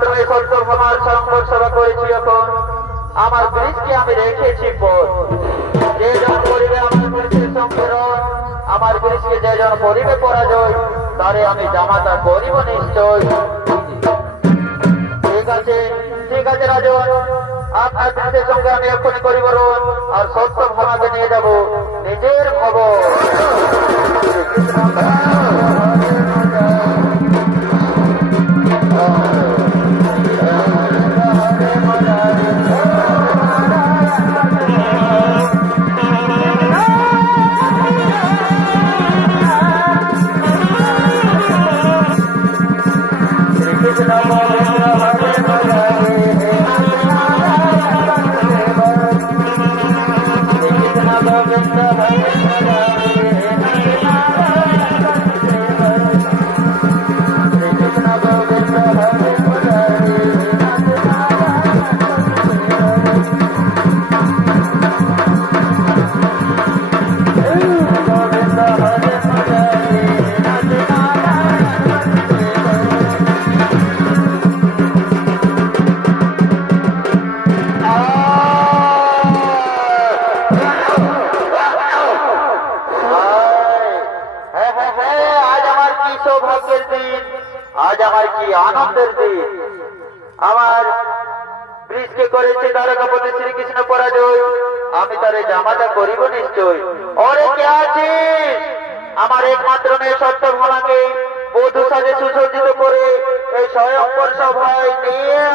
একমাত্র এই সত্যভামার সংকট সেবা করেছি এখন আমার ব্রিজকে আমি রেখেছি পথ যে জন করিবে আমার ব্রিজের সম্পূরণ আমার ব্রিজকে যে জন করিবে পরাজয় তারে আমি জামাতা করিব নিশ্চয়। ঠিক আছে রাজন, আপনার ব্রিজের সঙ্গে আমি এক্ষুনি করিব রোধ আর সত্যভামাকে নিয়ে যাব নিজের খবর। আজ আমার কি আনন্দের দিন, আমার ব্রিজকে করেছে দ্বারকাপতি শ্রীকৃষ্ণ পরাজয়, আমি তারে জামাতা করিব নিশ্চয়। ওরে কে আছিস? আমার একমাত্র মেয়ে সত্যভামাকে বধূ সাজে সুসজ্জিত করে এই স্বয়ংবর সভায় নিয়ে